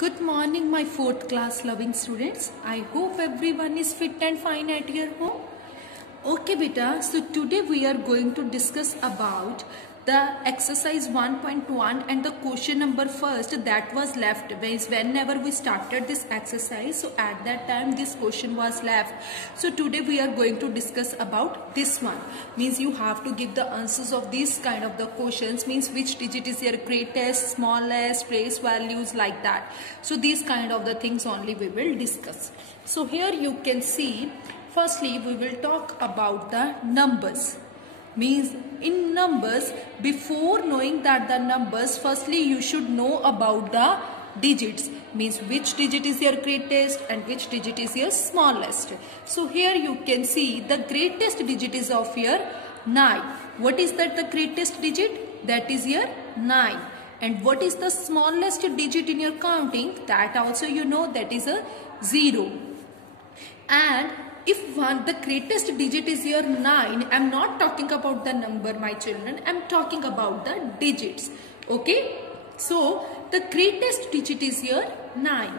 Good morning, my 4th class loving students. I hope everyone is fit and fine at your home. Okay, beta. So today we are going to discuss about the exercise 1.1 and the question number first that was left whenever we started this exercise. So at that time this question was left. So today we are going to discuss about this one. Means you have to give the answers of these kind of the questions. Means which digit is your greatest, smallest, place values, like that. So these kind of the things only we will discuss. So here you can see, firstly we will talk about the numbers. Means in numbers, before knowing that the numbers, firstly you should know about the digits. Means which digit is your greatest and which digit is your smallest. So here you can see the greatest digit is of your 9. What is that the greatest digit? That is your 9. And what is the smallest digit in your counting? That also you know, that is a 0. And if the greatest digit is your 9, I am not talking about the number, my children, I am talking about the digits. Okay. So the greatest digit is your 9.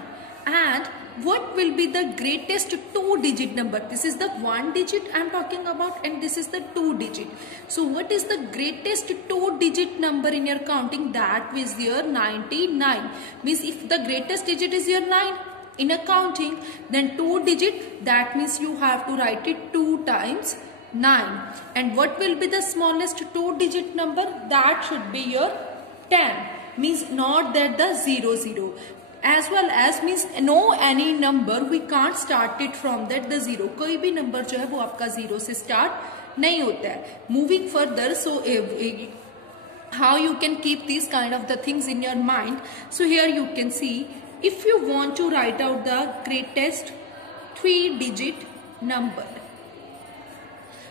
And what will be the greatest 2-digit number? This is the 1 digit I am talking about and this is the 2 digit. So what is the greatest 2-digit number in your counting? That is your 99. Means if the greatest digit is your 9, in a counting, then 2 digit, that means you have to write it 2 times 9. And what will be the smallest 2-digit number? That should be your 10. Means not that the 00. As well as means no any number, we can't start it from that the 0. कोई भी number जो है वो आपका 0 से start नहीं होता है. Moving further, so how you can keep these kind of the things in your mind. So here you can see, if you want to write out the greatest 3-digit number.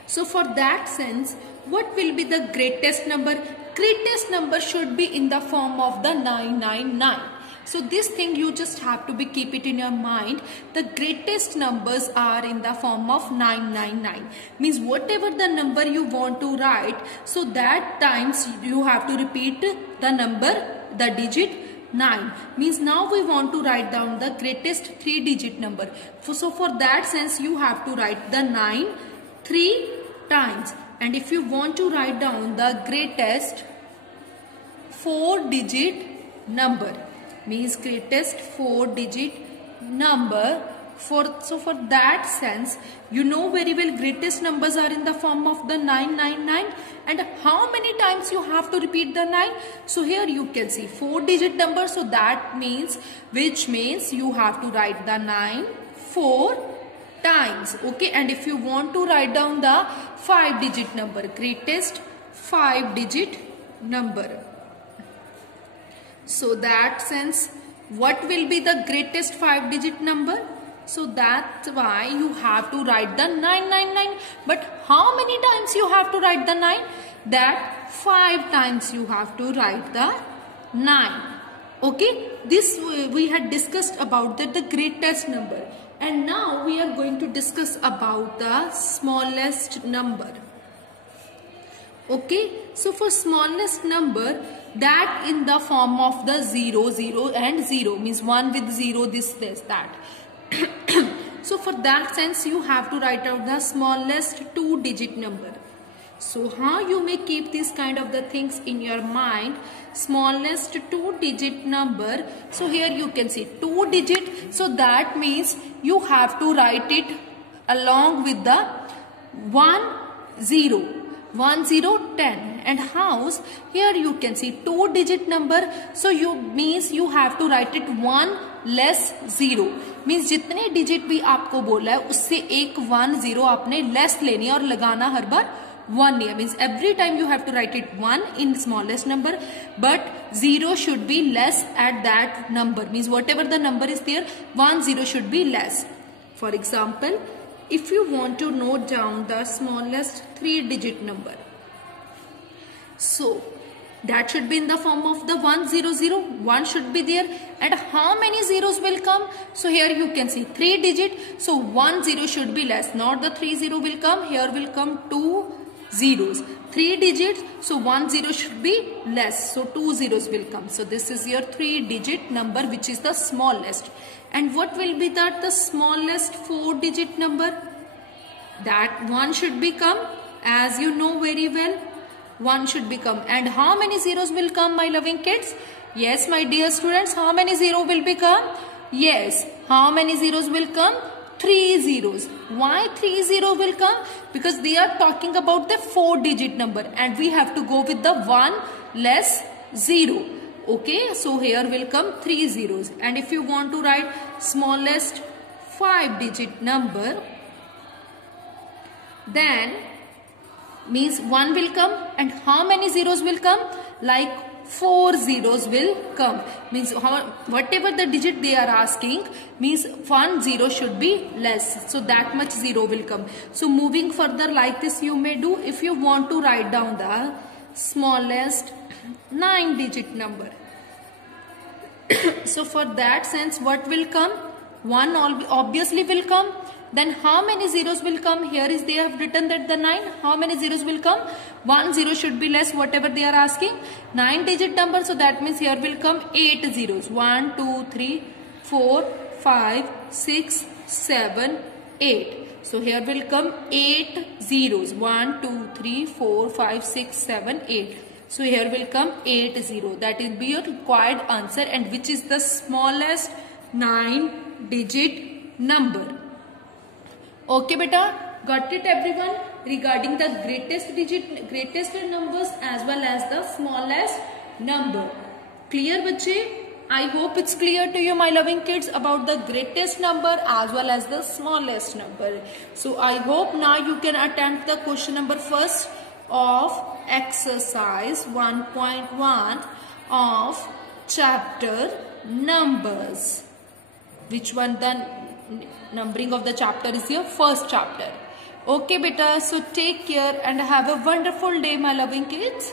So for that sense, what will be the greatest number? Greatest number should be in the form of the 999. So this thing you just have to keep it in your mind. The greatest numbers are in the form of 999. Means whatever the number you want to write, so that times you have to repeat the number, the digit 9. Means now we want to write down the greatest 3-digit number. So for that sense you have to write the 9 3 times. And if you want to write down the greatest 4-digit number, means greatest 4-digit number, so for that sense you know very well greatest numbers are in the form of the 999. And how many times you have to repeat the 9? So here you can see 4-digit number, so that means, which means you have to write the 9 4 times. Okay. And if you want to write down the 5-digit number, greatest 5-digit number, so that sense what will be the greatest 5-digit number? So that's why you have to write the 999. But how many times you have to write the 9? That 5 times you have to write the 9. Okay. This we had discussed about the greatest number. And now we are going to discuss about the smallest number. Okay. So for smallest number, that in the form of the 0, 0 and 0. Means 1 with 0, this, that. So for that sense you have to write out the smallest 2-digit number. So how you may keep these kind of the things in your mind? Smallest 2-digit number. So here you can see 2-digit. So that means you have to write it along with the 1 0. 1 0 10. And house, here you can see 2-digit number. So you means you have to write it 1 less 0. Means जितने digit भी आपको बोला है उससे एक 1 0 आपने less लेनी है और लगाना हर बार 1 नहीं है. Means every time you have to write it 1 in smallest number, but 0 should be less at that number. Means whatever the number is there, 1 0 should be less. For example, if you want to note down the smallest 3-digit number, so that should be in the form of the 1 0 0. 1 should be there. And how many zeros will come? So here you can see 3 digit. So 1 0 should be less. Not the 3 0 will come. Here will come 2 zeros. 3 digits, so 1 0 should be less, so 2 zeros will come. So this is your 3-digit number, which is the smallest. And what will be that the smallest 4-digit number? That 1 should become, as you know very well, 1 should become. And how many zeros will come, my loving kids? Yes, my dear students, how many zeros will become? Yes, how many zeros will come? 3 zeros. Why 3 0 will come? Because they are talking about the 4-digit number and we have to go with the 1 less 0. Okay, so here will come 3 zeros. And if you want to write smallest 5-digit number, then means 1 will come, and how many zeros will come? Like 4 zeros will come. Means whatever the digit they are asking, means 1 0 should be less. So that much 0 will come. So moving further like this you may do if you want to write down the smallest 9-digit number. So for that sense, what will come? 1 obviously will come. Then how many zeros will come? Here is they have written that the 9. How many zeros will come? 1 0 should be less, whatever they are asking. 9-digit number, so that means here will come 8 zeros. 1, 2, 3, 4, 5, 6, 7, 8. So here will come 8 zeros. 1, 2, 3, 4, 5, 6, 7, 8. So here will come 8 0. That will be your required answer, and which is the smallest 9-digit number. Okay beta, got it everyone? Regarding the greatest numbers as well as the smallest number. Clear bache? I hope it's clear to you, my loving kids, about the greatest number as well as the smallest number. So I hope now you can attempt the question number first of exercise 1.1 of chapter numbers. Which one then? Numbering of the chapter is your first chapter. Okay beta, so take care and have a wonderful day, my loving kids.